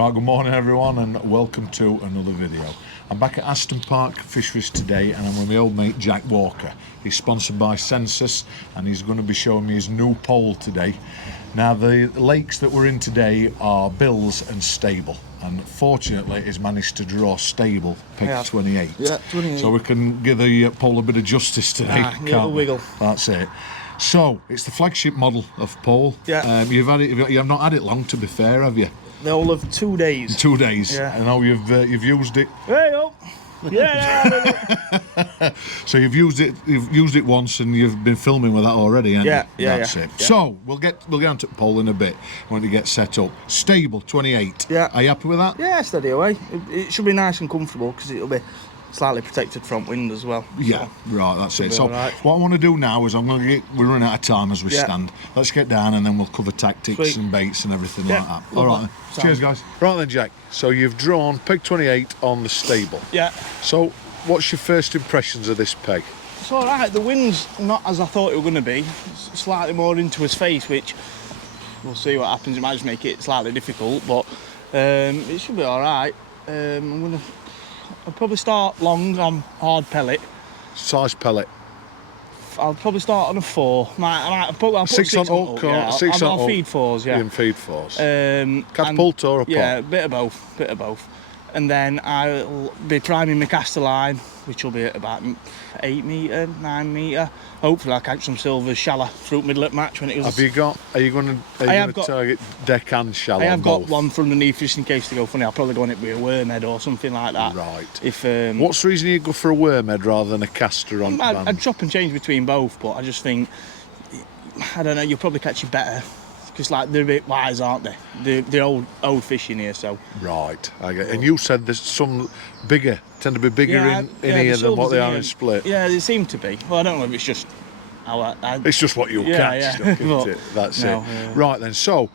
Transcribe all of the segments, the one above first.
Right, good morning everyone and welcome to another video. I'm back at Aston Park Fisheries today and I'm with my old mate Jack Walker. He's sponsored by Sensas and he's going to be showing me his new pole today. Now the lakes that we're in today are Bills and Stable, and fortunately he's managed to draw Stable peg 28. Yeah, 28. So we can give the pole a bit of justice today. Little wiggle. That's it. So it's the flagship model of pole. Yeah. You've have not had it long, to be fair, have you? The whole of 2 days. 2 days. Yeah. I know you've used it. Hey up. Yeah. So you've used it once, and you've been filming with that already, haven't you? That's it. Yeah. So we'll get onto the pole in a bit when it gets set up. Stable 28. Yeah. Are you happy with that? Yeah, steady away. It should be nice and comfortable because it'll be slightly protected front wind as well. Yeah, right, that's it. So right. what I want to do now is we're running out of time as we stand. Let's get down and then we'll cover tactics and baits and everything like that. All right then. Cheers guys. Right then Jack, so you've drawn peg 28 on the Stable. Yeah. So what's your first impressions of this peg? It's alright, the wind's not as I thought it were going to be. It's slightly more into his face, which we'll see what happens. It might just make it slightly difficult, but it should be alright. I'll probably start long on hard pellet. Size pellet? I'll probably start on a 4. I'll put 6 on hook, yeah. 6 on I'll hook. feed 4s, yeah. You can feed 4s. Catapult or a pop? Yeah, a bit of both. And then I'll be priming my caster line, which will be at about 8 metre, 9 metre. Hopefully I'll catch some silvers shallow through middle match when it was... Are you going to target deck and shallow? I have got one from underneath just in case to go funny. I'll probably go on it with a wormhead or something like that. Right. If what's the reason you go for a wormhead rather than a caster on? I'd chop and change between both, but I just think, I don't know, you'll probably catch it better. Because like they're a bit wise, aren't they? They're old fish in here, so. Right, I get. And you said there's some tend to be bigger in here than what they are in split. Yeah, they seem to be. Well, I don't know if it's just how it's just what you'll catch, stuff, isn't it? That's it. Yeah. Right then, so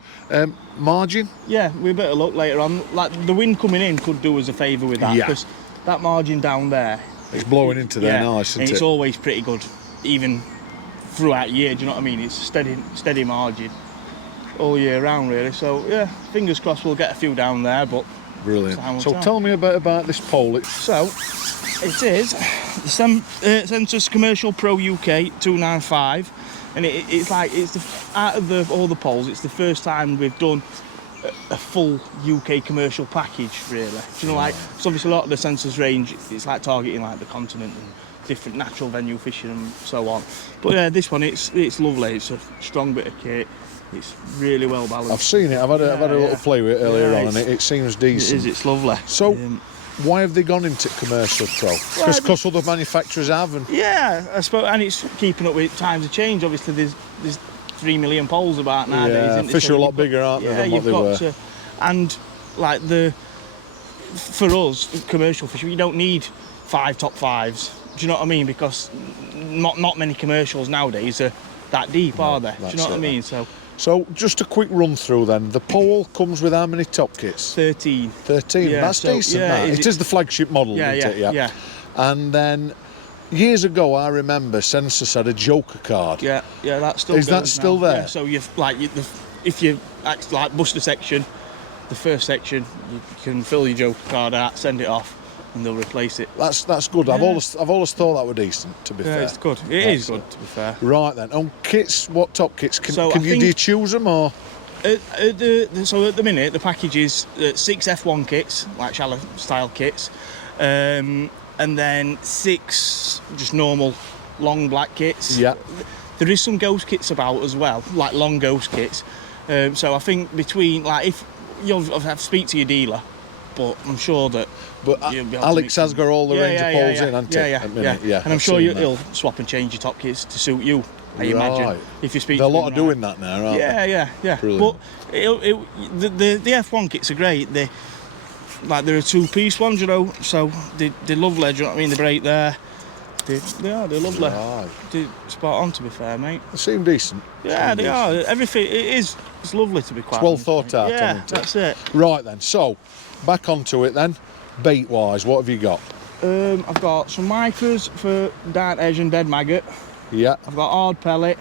margin? Yeah, we better look later on. Like the wind coming in could do us a favour with that, because that margin down there, it's blowing into there nice, isn't it? And it's always pretty good, even throughout the year. Do you know what I mean? It's a steady margin all year round, really. So yeah, fingers crossed we'll get a few down there. But brilliant. So tell me about this pole. So it is the Sensas Commercial Pro UK 295, and it's out of all the poles, it's the first time we've done a full UK commercial package, really. Do you know, like, it's obviously a lot of the Sensas range, it's like targeting like the continent and different natural venue fishing and so on. But yeah, this one, it's lovely. It's a strong bit of kit. It's really well balanced. I've seen it. I've had a little play with it earlier on, and it seems decent. It's lovely. So, why have they gone into commercial pro? Because other manufacturers have. Yeah, I suppose, and it's keeping up with times of change. Obviously, there's 3 million poles about nowadays. Yeah, fish are a lot bigger, aren't they, than what they were? And like for us, commercial fishing, you don't need 5 top 5s. Do you know what I mean? Because not many commercials nowadays are that deep, are they? Do you know what I mean? So just a quick run through then. The pole comes with how many top kits? 13. 13, yeah, that's decent. Yeah, it is the flagship model, isn't it? Yeah. And then years ago, I remember Sensas had a Joker card. Yeah, that's still. Is that still there? Yeah, so if you bust a section, the first section, you can fill your Joker card out, send it off, and they'll replace it. That's good. Yeah. I've always thought that were decent, to be fair. It's good. It is good, to be fair. Right then. On kits, what top kits? Do you choose them or? So at the minute, the package is 6 F1 kits, like shallow style kits, and then 6 just normal long black kits. Yeah. There is some ghost kits about as well, like long ghost kits. So I think between, like, if you'll have to speak to your dealer, but I'm sure that. But Alex has got all the range of poles in, hasn't he? Yeah. And I'm sure he'll swap and change your top kits to suit you, I imagine. If you speak to him. There's a lot of doing that now, aren't they? Yeah. Brilliant. But the F1 kits are great. They're a 2-piece ones, you know, so they're lovely, do you know what I mean? They break there. They're lovely. Right. They're spot on, to be fair, mate. They seem decent. Yeah, they are. Everything, it's lovely, to be quite honest. Well thought out, yeah, isn't it? That's it. Right then, so back onto it then. Bait wise, what have you got? I've got some micros for dart edge and dead maggot. Yeah. I've got hard pellet.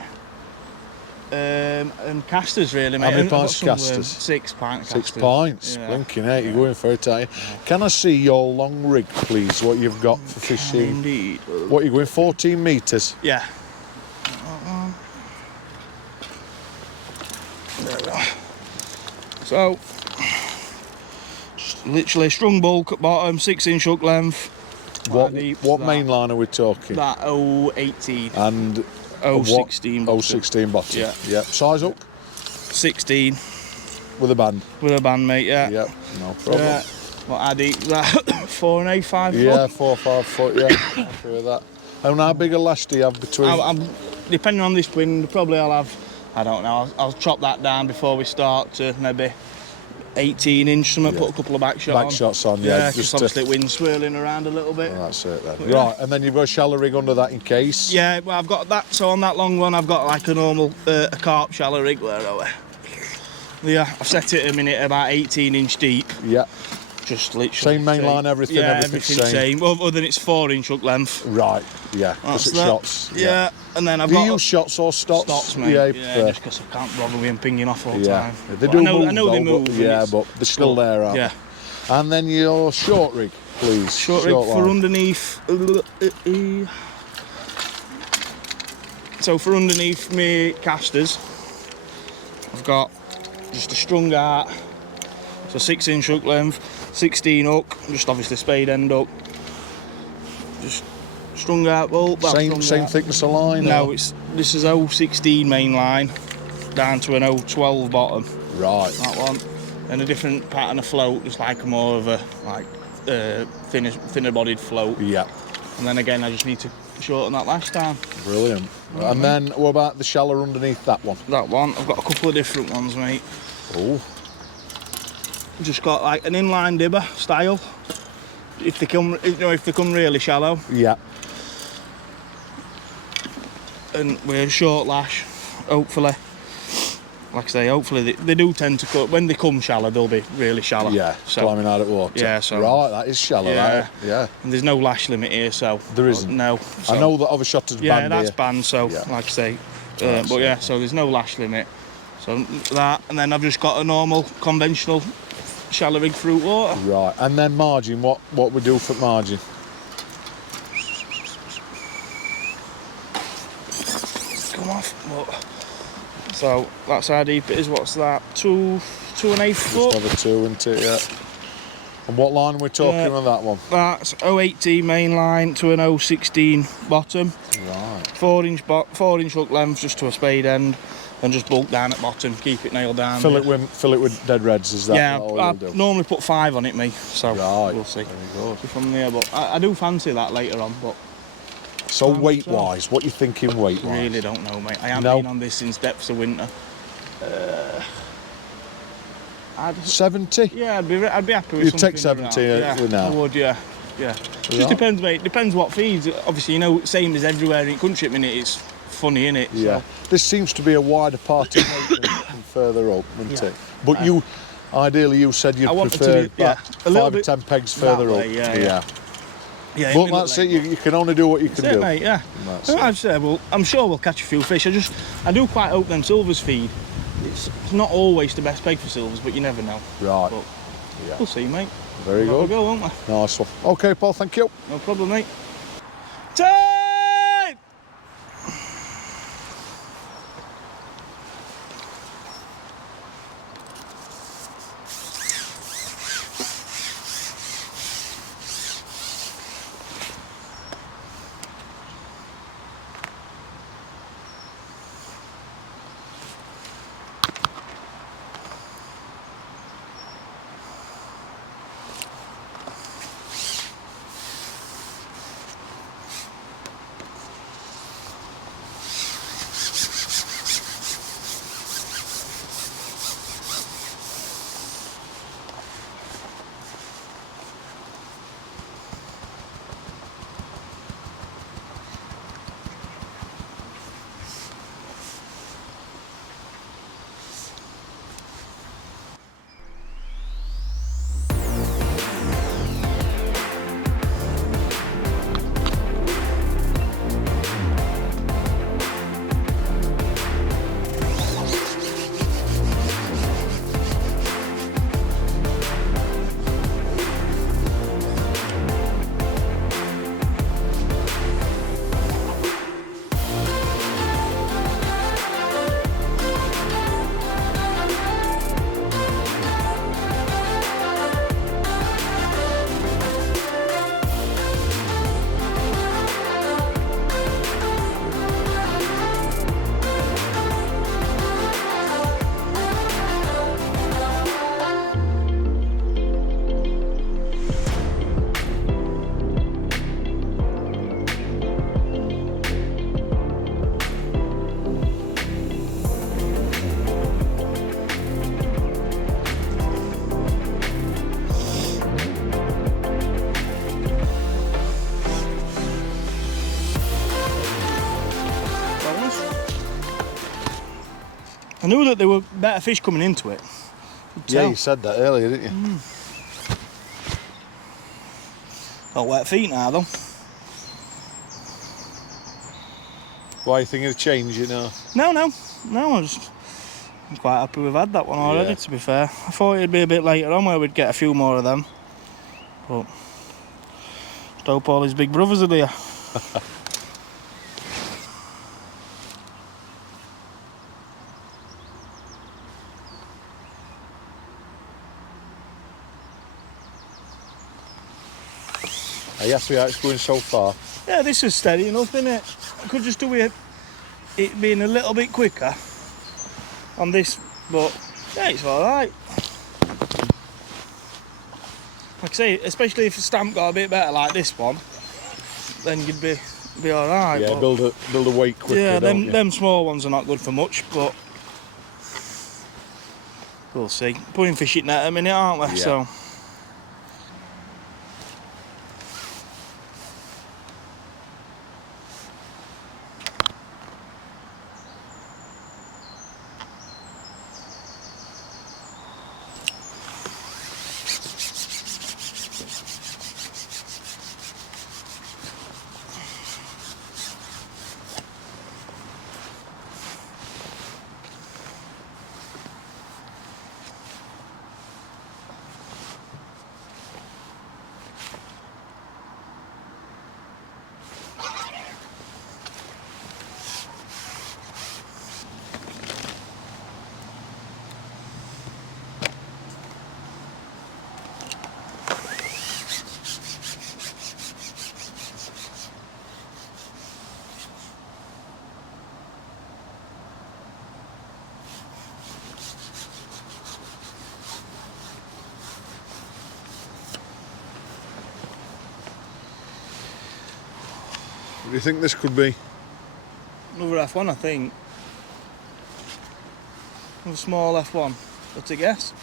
And casters really, mate. How many And I've got pints some, casters? 6 pint casters. 6 pints. Yeah. Blinking out, you're going for it, aren't you? Can I see your long rig, please? What you've got for fishing? Indeed. What you're going, 14 metres? Yeah. There we are. So, just literally strung bulk at bottom, 6-inch hook length. What That- main line are we talking? That 018. And 016 bottom. 016 bottom. Yeah. Yep. Size hook 16 with a band. with a band, mate. Yeah. Yep. No problem. Yeah. What I'd eat that 4 and 8, 5 foot. Yeah, 4 or 5 foot. Yeah. Happy with that. And how big a lash do you have between? I'm depending on this wind, probably I'll have. I don't know. I'll chop that down before we start to maybe 18-inch. Something. Yeah. Put a couple of back shots on. Yeah, because obviously wind swirling around a little bit. Well, that's it then. But yeah. Right, and then you've got a shallow rig under that in case. Yeah, well, I've got that. So on that long one, I've got like a normal a carp shallow rig. Where are we? Yeah, I've set it a minute about 18-inch deep. Yeah. Just literally same main line, everything. Yeah, everything's same. Other than it's 4-inch hook length. Right. Yeah. That's Just that. shots. Yeah. And then I've Do got you use shots or stots? stots, mate. Yeah. Yeah, just because I can't bother with them pinging off all the Yeah. time. They But do I know, move. I know they though, move. But, and yeah, it's- but they're still there, aren't Yeah. they? And then your short rig, please. Short rig for line. underneath. So for underneath me casters, I've got just a strung art. So 6-inch hook length, 16 hook, just obviously spade end hook. Just strung out bolt. Same thickness of line? No, or? this is 016 main line down to an 012 bottom. Right. That one, and a different pattern of float, just like a more of a thinner bodied float. Yeah. And then again, I just need to shorten that lash down. Brilliant. And then what about the shallow underneath that one? That one, I've got a couple of different ones, mate. Oh. Just got like an inline dibber style. If they come really shallow, Yeah. and with a short lash, hopefully. Like I say, hopefully they do tend to cut. When they come shallow, they'll be really shallow. Yeah. So, Climbing out of water. Yeah, so- Right, that is shallow. Yeah. That. Yeah. and there's no lash limit here, so There isn't. No. So, I know that other shotters Yeah, banned that's here. banned. So, Yeah. like I say, That's but yeah, it. so there's no lash limit. So that, and then I've just got a normal, conventional shallow rig fruit water. Right. And then margin. What we do for margin? Come off. But, so that's how deep it is. What's that? 2 1/8 Just foot. have a 2 into it. Yeah. And what line are we talking on that one? That's 018 main line to an 016 bottom. Right. 4-inch hook length just to a spade end, and just bulk down at bottom. Keep it nailed down. Fill it with dead reds. Is that Yeah, all I you'll do? normally put 5 on it, me. So Right. we'll see. Very good. From there, but I do fancy that later on. But So weight wise, what you thinking weight wise? really don't know, mate. I haven't No. been on this since depths of winter. 70? Yeah, I'd be happy with You'd take something 70 around. with now? I would, yeah. Just Right. depends, mate. Depends what feeds. Obviously, same as everywhere in the country at the minute. It's funny, innit? Yeah. So, This seems to be a wider part of weight than further up, isn't Yeah. it? But ideally, you said you I wanted to preferred do- yeah, about a little 5 or bit 10 pegs that further way, up. yeah. yeah, But that's it. You can only do what you can That's it, do. mate. Yeah. That's Well, it. I'd say, well, I'm sure we'll catch a few fish. I do quite hope them silvers feed. It's not always the best peg for silvers, but you never know. Right. But Yeah. we'll see, mate. Very We'll good. go, won't we? Nice one. Okay, Paul. Thank you. No problem, mate. Time! I knew that there were better fish coming into it. Yeah, you said that earlier, didn't you? Got wet feet now though. Why are you thinking of changing now? No, I'm quite happy we've had that one already, Yeah. to be fair. I thought it'd be a bit later on where we'd get a few more of them. But just hope all his big brothers are there. Are you happy how it's going so far? Yeah, this is steady enough, isn't it? I could just do with it being a little bit quicker on this, but yeah, it's alright. Like I say, especially if the stamp got a bit better like this one, then you'd be alright. Yeah, build a weight quicker. Yeah, don't you? them small ones are not good for much, but we'll see. Putting fish in net at a minute, aren't we? Yeah. So. What do you think this could be? Another F1, I think. Another small F1. What's a guess?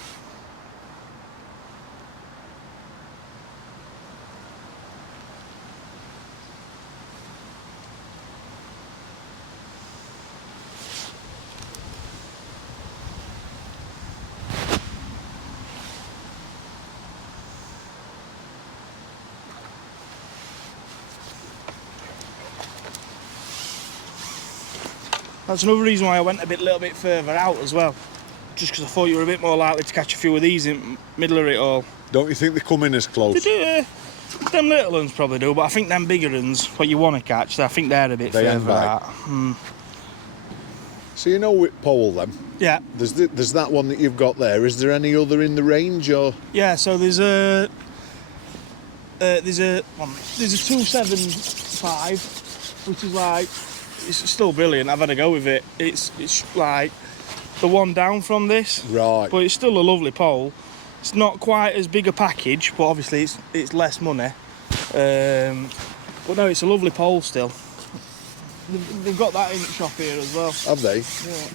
That's another reason why I went a little bit further out as well. Just because I thought you were a bit more likely to catch a few of these in middle of it all. Don't you think they come in as close? They do, them little ones probably do, but I think them bigger ones, what you want to catch, I think they're a bit further out. So you know with pole then? Yeah. There's that one that you've got there. Is there any other in the range or? Yeah, so there's a 275, which is like, it's still brilliant. I've had a go with it. It's like the one down from this, Right. but it's still a lovely pole. It's not quite as big a package, but obviously it's less money. But no, it's a lovely pole still. They've got that in the shop here as well. Have they? Yeah.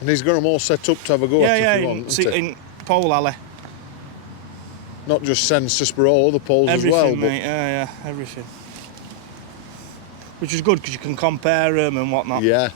And he's got them all set up to have a go at if you want, hasn't he? in Pole Alley. Not just Sensas, but all other poles Everything, as well. mate. Yeah, everything. Which is good because you can compare them and whatnot. Yeah.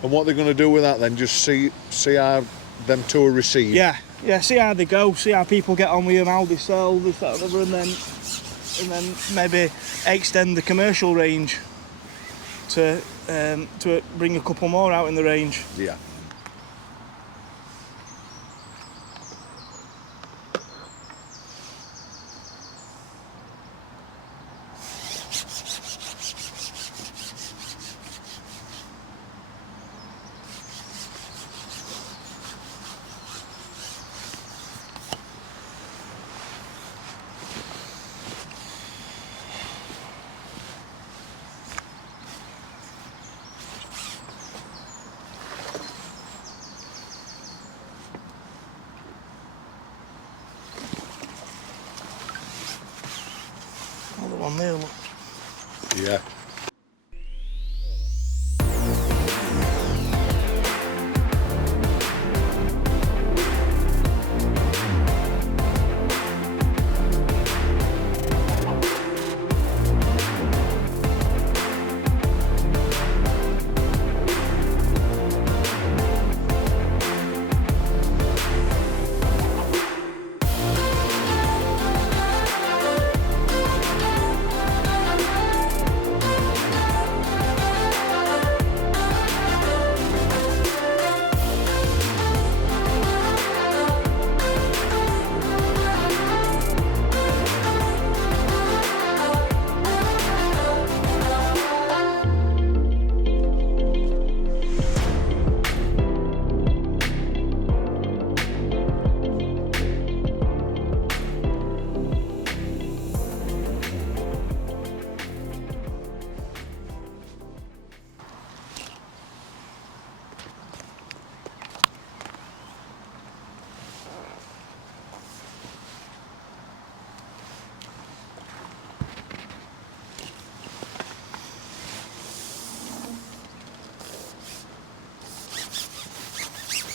And what they're going to do with that then? Just see how them two are received. Yeah. See how they go. See how people get on with them, how they sell, this, that, whatever, and then maybe extend the commercial range to bring a couple more out in the range. Yeah. one there, look. Yeah.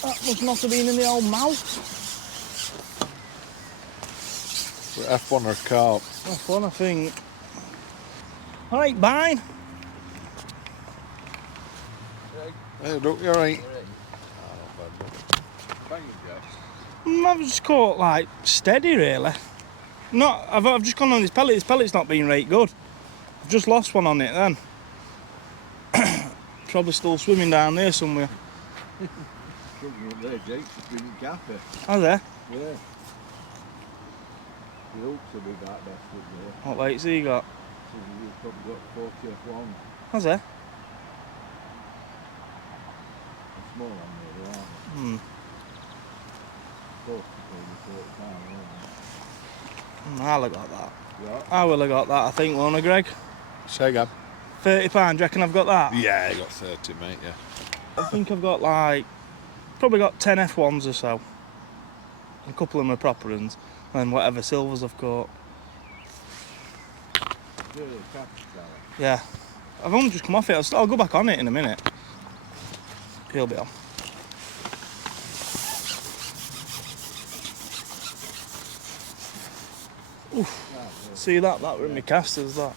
That must not have been in the old mouth. F1 or CARP. That's one, I think. Alright, bye. Hey, look, you're right. I've just caught like steady, really. Not, I've just gone on this pellet. This pellet's not been right good. I've just lost one on it then. Probably still swimming down there somewhere. There, Jake, didn't cap it. Are there? Yeah. The hooks will be that best with there. What weights have you got? So you've probably got 40 F1. Has there? It's small on there, aren't they? Hmm. Close to maybe 30 pounds, aren't I'll have got that. they? Yeah. I will have got that, I think, won't I, Greg? Say again. £30, do you reckon I've got that? Yeah, you got 30, mate, yeah. I think I've got like, probably got 10 F1s or so. A couple of my proper ones, and whatever silvers I've caught. Really, cap fella. Yeah. I've only just come off it, I'll go back on it in a minute. He'll be on. Oof. See that? That were in my casters, that.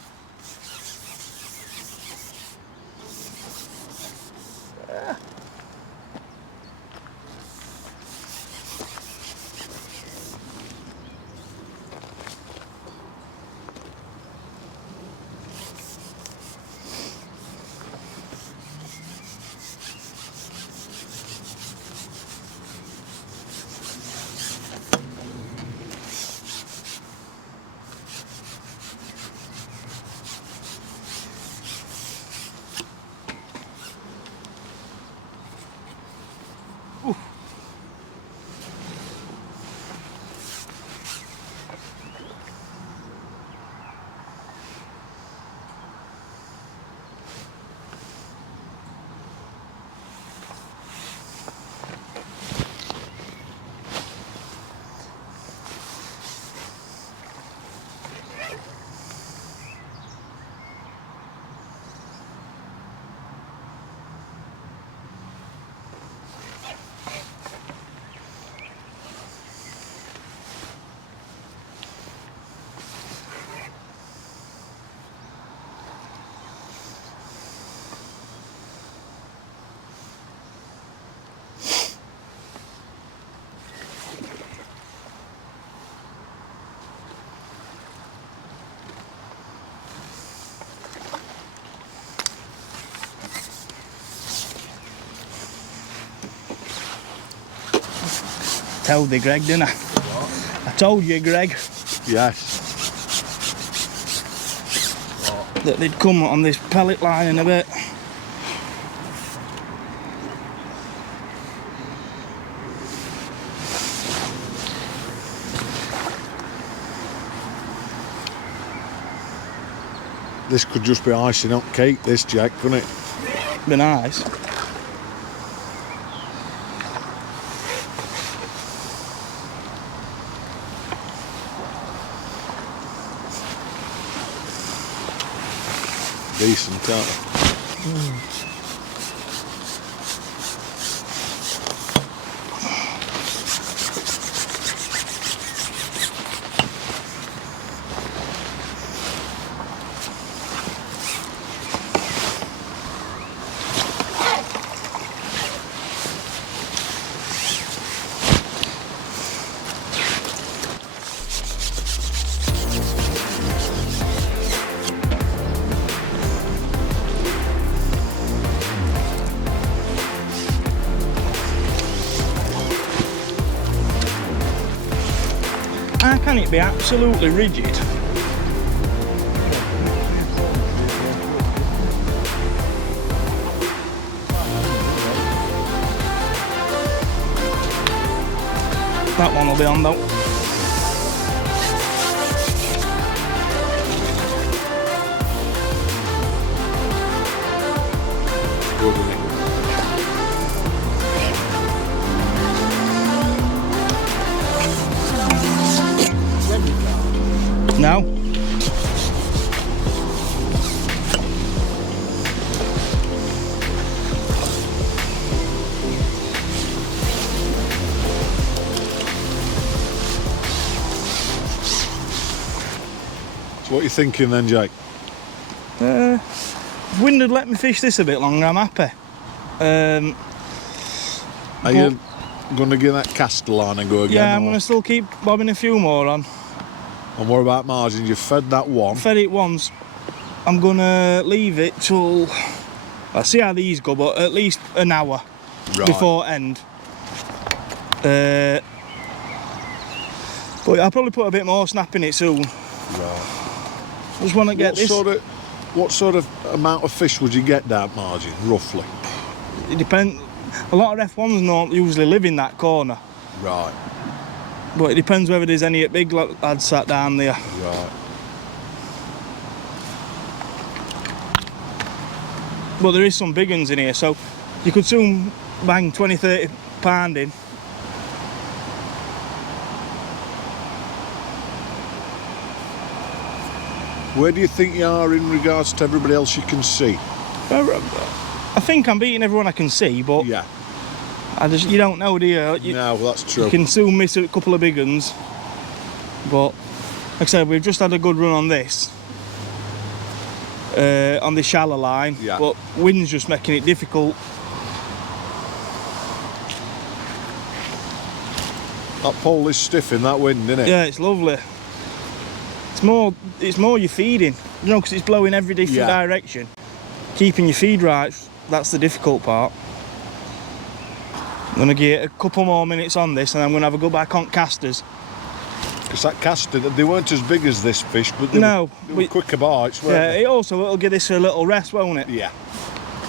Told you, Greg, didn't I? What? I told you, Greg. Yes. That they'd come on this pellet line in a bit. This could just be icing up cake, this, Jack, couldn't it? Be nice. Decent, aren't they? How can it be absolutely rigid? That one will be on though. Good, isn't it? No. So what are you thinking then, Jake? If wind had let me fish this a bit longer, I'm happy. Are you going to give that cast line and go again? Yeah, I'm or- going to still keep bobbing a few more on. And what about margins? You've fed that one. Fed it once. I'm going to leave it till... I'll see how these go, but at least an hour Right. before end. But I'll probably put a bit more snap in it soon. Right. I just want to get this. What sort of amount of fish would you get down margin, roughly? It depends. A lot of F1s don't usually live in that corner, Right. but it depends whether there's any big lads sat down there. Right. But there is some big ones in here, so you could soon bang 20-30 pound in. Where do you think you are in regards to everybody else you can see? I think I'm beating everyone I can see, but Yeah. you don't know, do you? No, that's true. You can soon miss a couple of big ones. But like I said, we've just had a good run on this. On the shallow line, Yeah. but wind's just making it difficult. That pole is stiff in that wind, isn't it? Yeah, it's lovely. It's more your feeding, you know, because it's blowing every different Yeah. direction. Keeping your feed right, that's the difficult part. I'm gonna get a couple more minutes on this, and I'm gonna have a go back on casters. Because that casting, they weren't as big as this fish, but they No, were quicker bites, weren't Yeah, they? it'll give this a little rest, won't it? Yeah.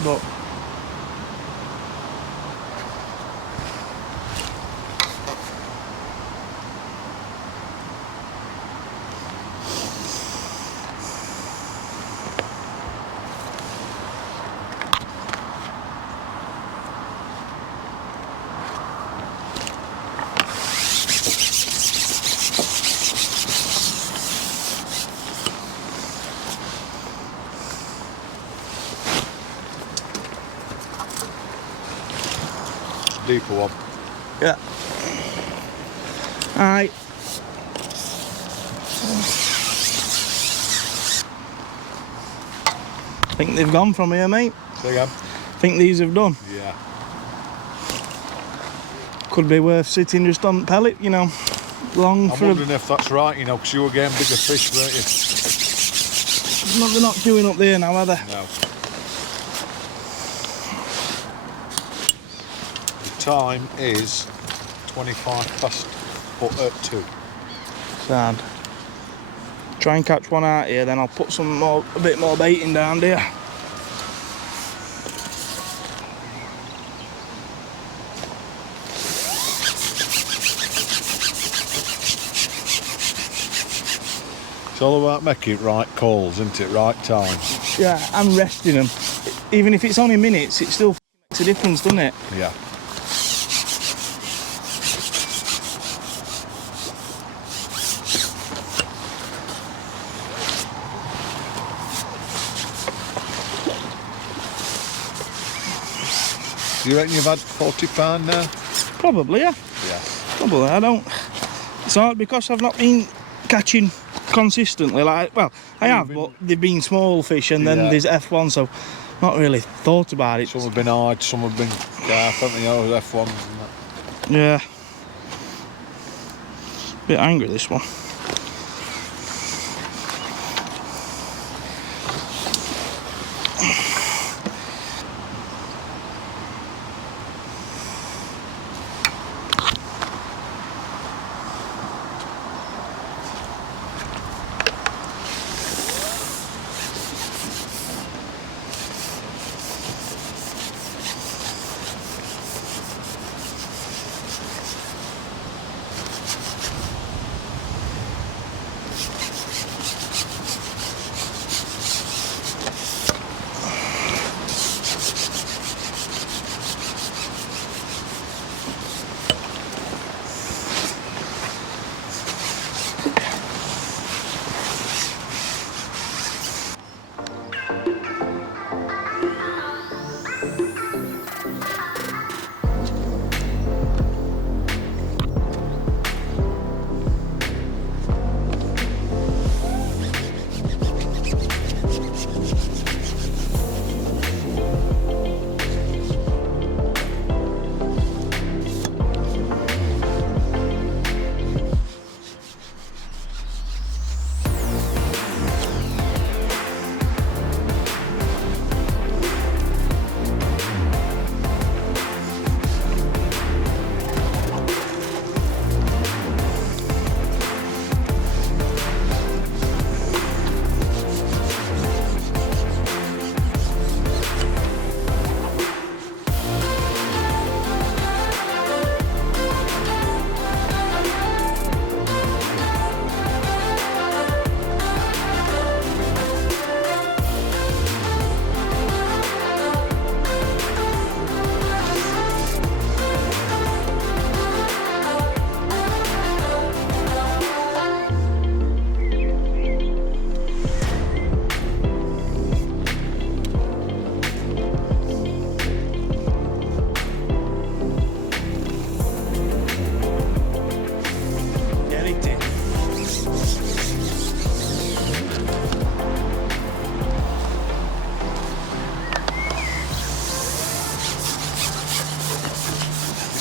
But Deeper one. yeah. Alright. I think they've gone from here, mate. Say again? I think these have done. Yeah. Could be worth sitting just on pellet, you know. Long I'm for wondering if that's right, you know, because you were getting bigger fish, weren't you? they're not queuing up there now, are they? No. The time is 25 past 2. Sad. Try and catch one out here, then I'll put a bit more baiting down there. It's all about making right calls, isn't it? Right time. Yeah, I'm resting them. Even if it's only minutes, it still makes a difference, doesn't it? Yeah. Do you reckon you've had £40 now? Probably, yeah. Yeah. Probably. I don't. It's hard because I've not been catching consistently. Like, well, I have, but they've been small fish, and then Yeah. there's F1, so not really thought about it. Some have been hard, some have been carp, haven't they? Oh, F1s and that. Yeah. Bit angry, this one.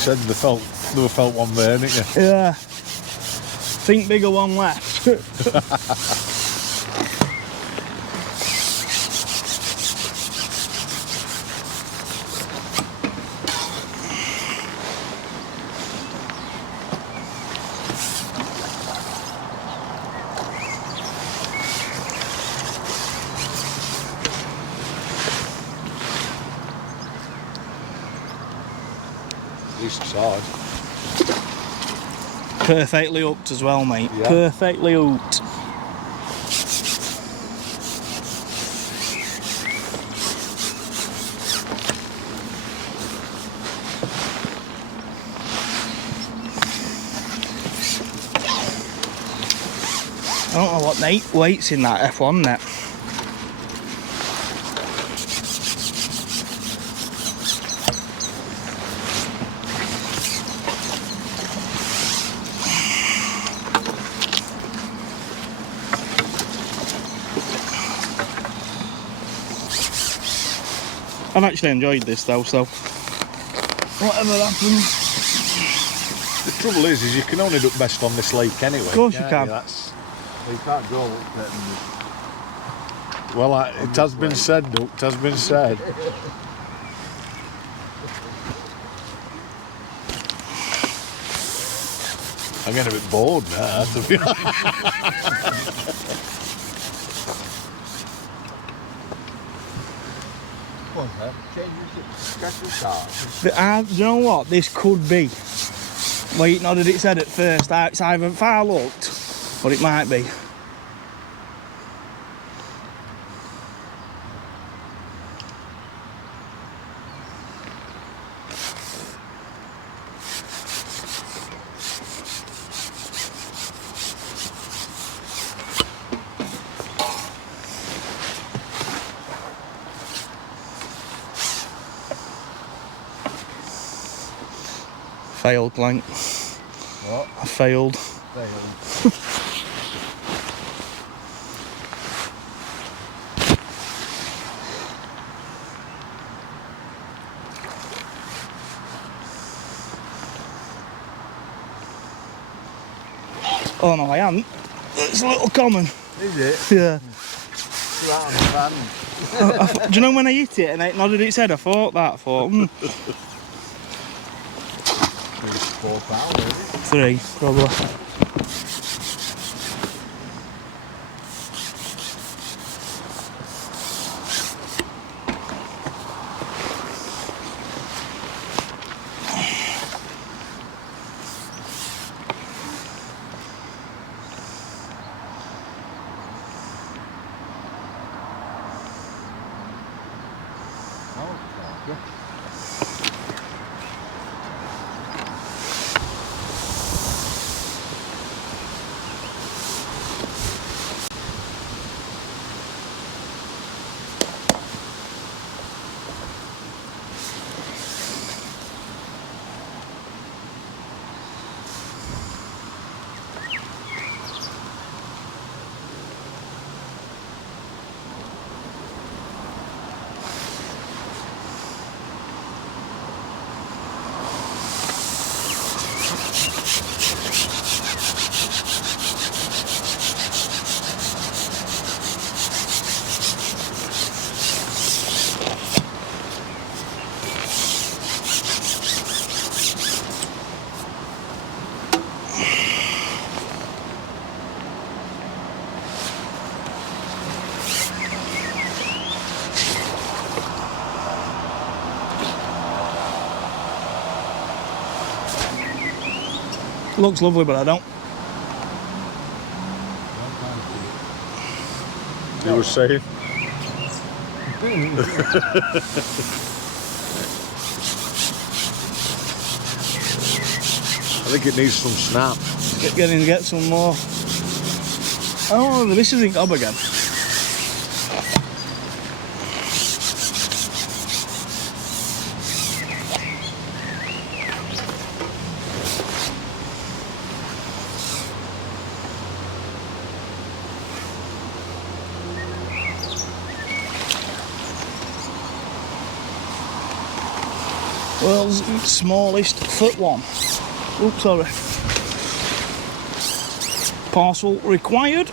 Said they felt one there, didn't you? Yeah. Think bigger one left. At least it's hard. Perfectly hooked as well, mate. Yeah. Perfectly hooked. I don't know what weight's in that F1 net. I've actually enjoyed this though, so whatever happens. The trouble is you can only look best on this lake anyway. Of course you can't can. That's, Well, you can't go up there and well, it has been said, though. It has been said. I'm getting a bit bored now, to be honest. Come on, man. Change your start. You know what? This could be. Wait, not that it said at first. It's either far looked, or it might be. failed, Glenn. What? I failed. Failed. Oh no, I haven't. It's a little common. Is it? Yeah. It's right on the fan. Do you know when I hit it and it nodded its head? I thought that. I thought, It's £4, is it? 3 probably. Oh, yeah. Looks lovely, but I don't. You were saying? I think it needs some snap. Get some more. Oh, this isn't gob again. World's smallest foot one. Oops, sorry. Parcel required.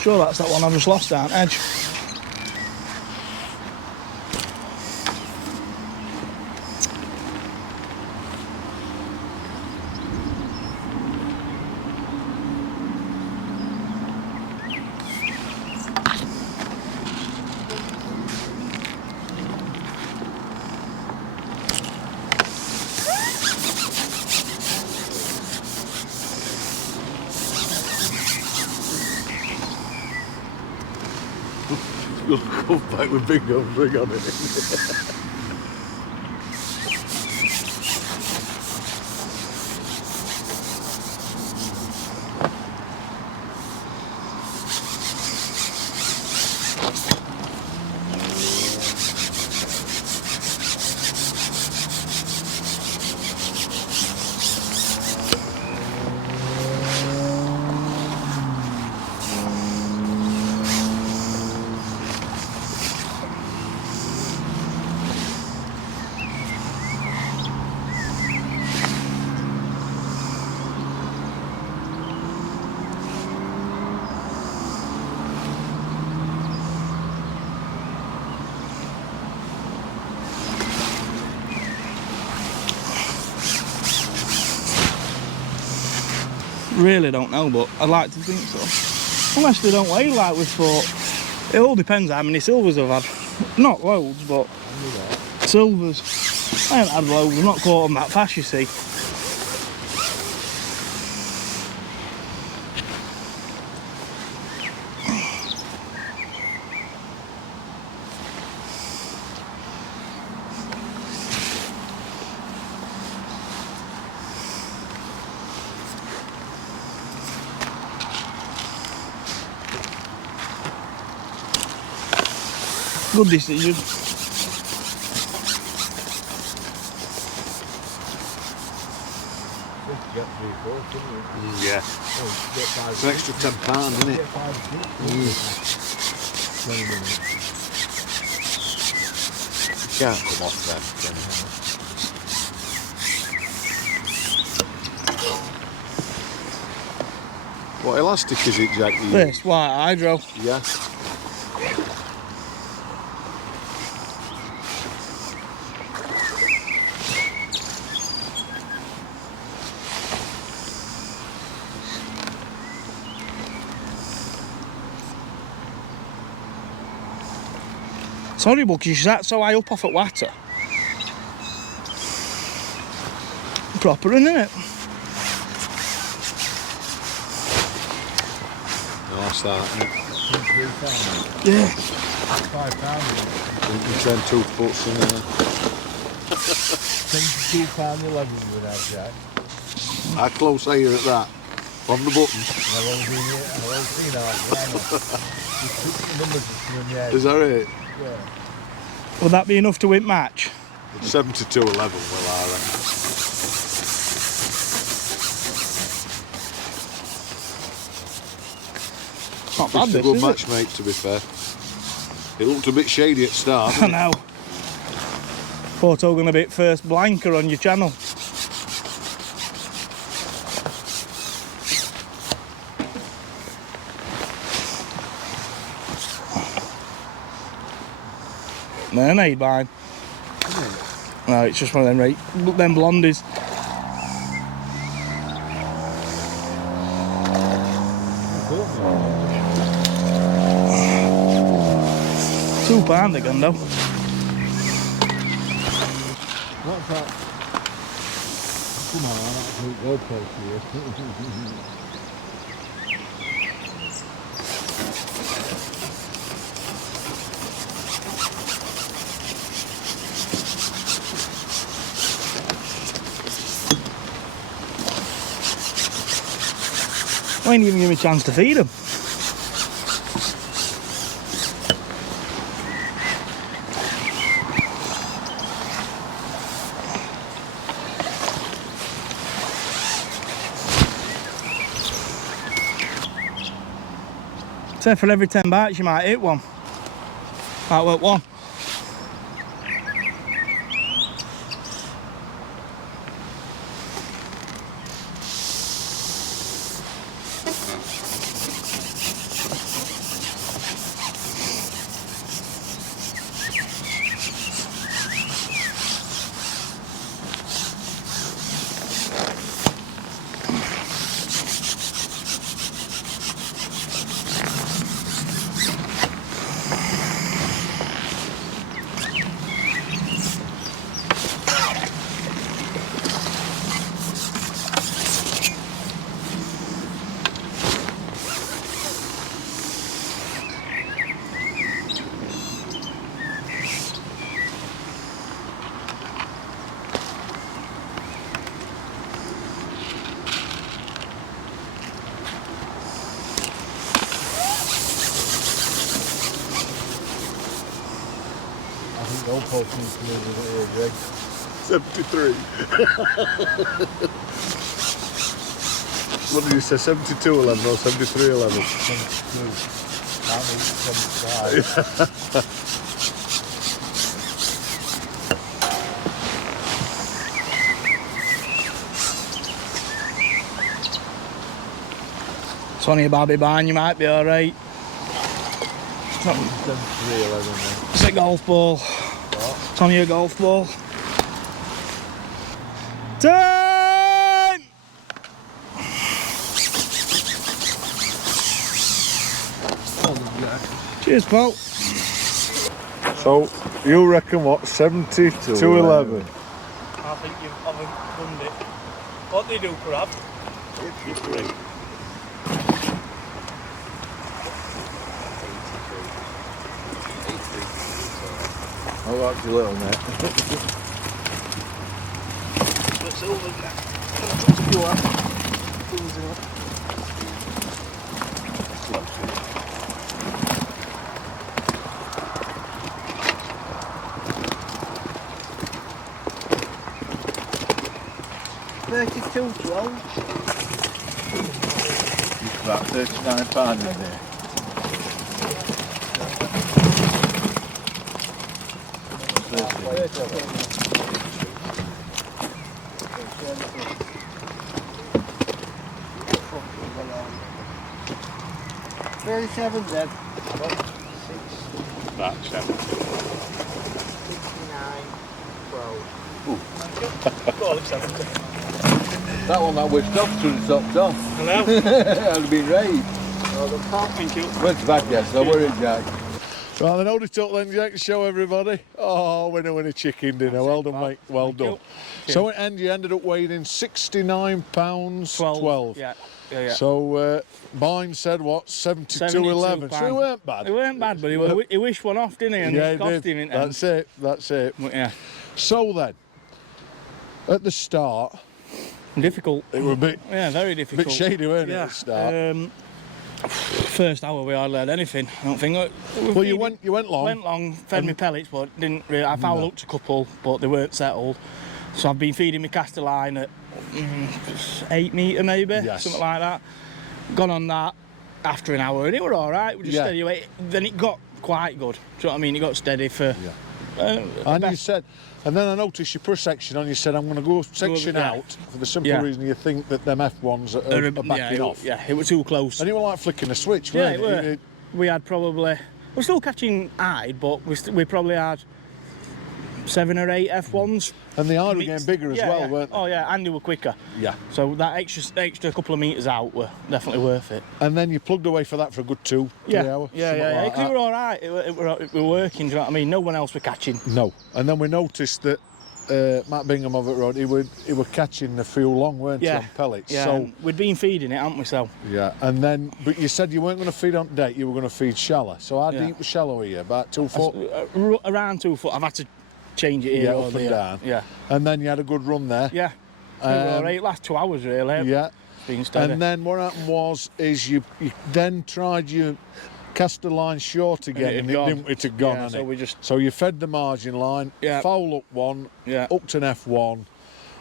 Sure, that's that one I just lost down edge. You'll come back with big old ring on it. Really don't know, but I'd like to think so. Unless they don't weigh like we thought. It all depends how many silvers I've had. Not loads, but silvers. I haven't had loads, I've not caught them that fast, you see. Good decision. Get 3/4, didn't you? Yeah. Oh, get five. It's an extra £10, isn't it? Get 5 20 minutes. Can't come off then, can you? What elastic is it, Jack? This white hydro. Yeah. It's horrible because you sat so high up off at water. Proper, isn't it? Nice that, isn't it? £3. Yeah. £5. You can turn 2 foots in there. £22.11 without Jack. How close are you at that? On the button? I've only been here, I've only seen our grammar. You took the numbers from the edge. Is that it? Yeah. Would that be enough to win match? 72.11, well, I reckon. Not bad, It's a this, good is match, it? mate, to be fair. It looked a bit shady at start. I know. Thought I was going to be first blanker on your channel. Mermaid mine. No, it's just one of them, right? Them blondies. £2 they're gone though. What's that? Come on, that's a good post here. I ain't even give me a chance to feed them. So for every 10 bites you might hit one. Might work one. I think the old post needs to move a bit here, Greg. 73. What did you say, 72.11 or 73.11? 72. Can't move 75. It's only a Bobby Barn, you might be alright. 73.11 It's a golf ball. What? It's only a golf ball. Time! Cheers, pal. So, you reckon what? 70 to 11? I think you haven't done it. What do you do, crab? 53. Oh, that's your little net. Let's over that. You are. £32.12. It's about £39 in there. $37 then. That's 70. 69.12. That one that was stopped through the top top. Hello. Had been raised. Thank you. Went back, yes, so we're in, Jack. Well, then hold it up then, Jack, show everybody. Oh, winner chicken dinner. Well done, mate. Well done. So at end, you ended up weighing £69.12. Yeah. So mine said what? 72.11. So it weren't bad. It weren't bad, but he wished one off, didn't he? And Yeah, it he cost did. him in the end. That's it. That's it. But yeah, So then, at the start, difficult. it was a bit very difficult. shady, weren't it? At the start. First hour we hardly had anything. I don't think. Well, you went long. Went long, fed me pellets, but didn't really. I foul hooked a couple, but they weren't settled. So I've been feeding my caster line at 8 metre maybe, Yes. something like that. Gone on that after an hour, and it were all right. We just Yeah. steady away. Then it got quite good. Do you know what I mean? It got steady for. And you said, and then I noticed you put a section on. You said, "I'm going to go section yeah. out for the simple Yeah. reason you think that them F1s are backing off." Yeah, it was too close. And it was like flicking a switch, Yeah, weren't it were. We had probably. We're still catching hide, but we probably had 7 or 8 F1s. And the hide were Mixed. getting bigger as well, Yeah. weren't they? Oh yeah, and they were quicker. Yeah. So that extra couple of metres out were definitely worth it. And then you plugged away for that for a good 2-3 hours. Yeah. something like 'Cause it that. were all right. It were working. Do you know what I mean? No one else were catching. No. And then we noticed that Matt Bingham over at Road, he were catching the fuel long, weren't he, on pellets? Yeah. So And we'd been feeding it, hadn't we? So yeah. And then, but you said you weren't going to feed on date. You were going to feed shallow. So how Yeah. deep was shallow here? About 2 foot. Around 2 foot. I've had to change it here Yeah, or up and there. down. Yeah. And then you had a good run there. Yeah. It were all right. Last 2 hours really. Yeah. Been steady. And then what happened is you then tried your caster line short again, and it had gone. Yeah, hadn't so it? we just. So you fed the margin line, Yeah. foul up one, Yeah. hooked an F1,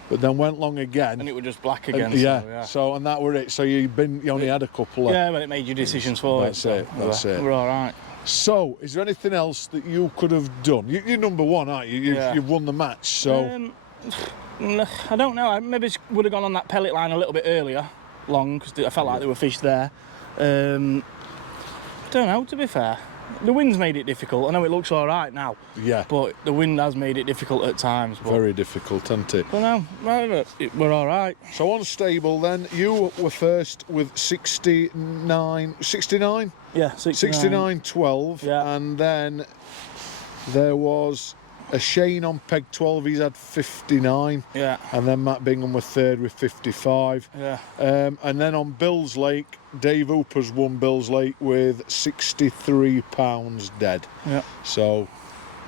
but then went long again. And it was just black again. Yeah. So, So and that were it. So you only had a couple of. yeah, but it made your decisions for That's it. it, that's it. We're all right. So is there anything else that you could have done? You're number one, aren't you? Yeah. You've won the match. So I don't know. I maybe would have gone on that pellet line a little bit earlier, long, because I felt like there were fish there. I don't know, to be fair. The wind's made it difficult. I know it looks all right now, yeah, but the wind has made it difficult at times. But, very difficult, isn't it? but no, we're all right. So on stable then, you were first with 69. Yeah, 69. 69.12, Yeah. and then there was a Shane on peg 12, he's had 59, Yeah, and then Matt Bingham was third with 55. yeah. And then on Bill's Lake, Dave Hooper's won Bill's Lake with £63 dead. Yeah. So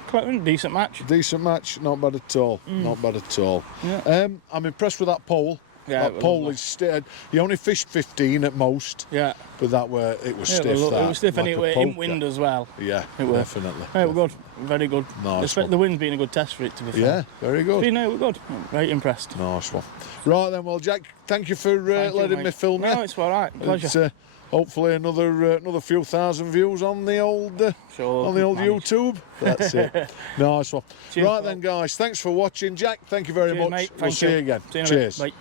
Quite a decent match. decent match, not bad at all. Not bad at all. Yeah. I'm impressed with that pole. Yeah, That it was pole lovely. is stiff. You only fished 15 at most, Yeah. but it was Yeah, stiff. it that, was stiff, and like it a were in poker. wind as well. Yeah, It were. definitely. Yeah, we're good. Very good. Nice one. The wind's been a good test for it, to be fair. Yeah, very good. Yeah, we're good. Very impressed. Nice one. Right then, well, Jack, thank you for Thank you, letting me mate. film you. No, it's all right. Pleasure. It's, hopefully another few thousand views on the old Sure, on the old manage. YouTube. That's it. Nice one. Cheers, Right Paul. then, guys. Thanks for watching, Jack. Thank you very Cheers, much. mate. We'll Thank see you again. See you in a bit. Cheers. Bye.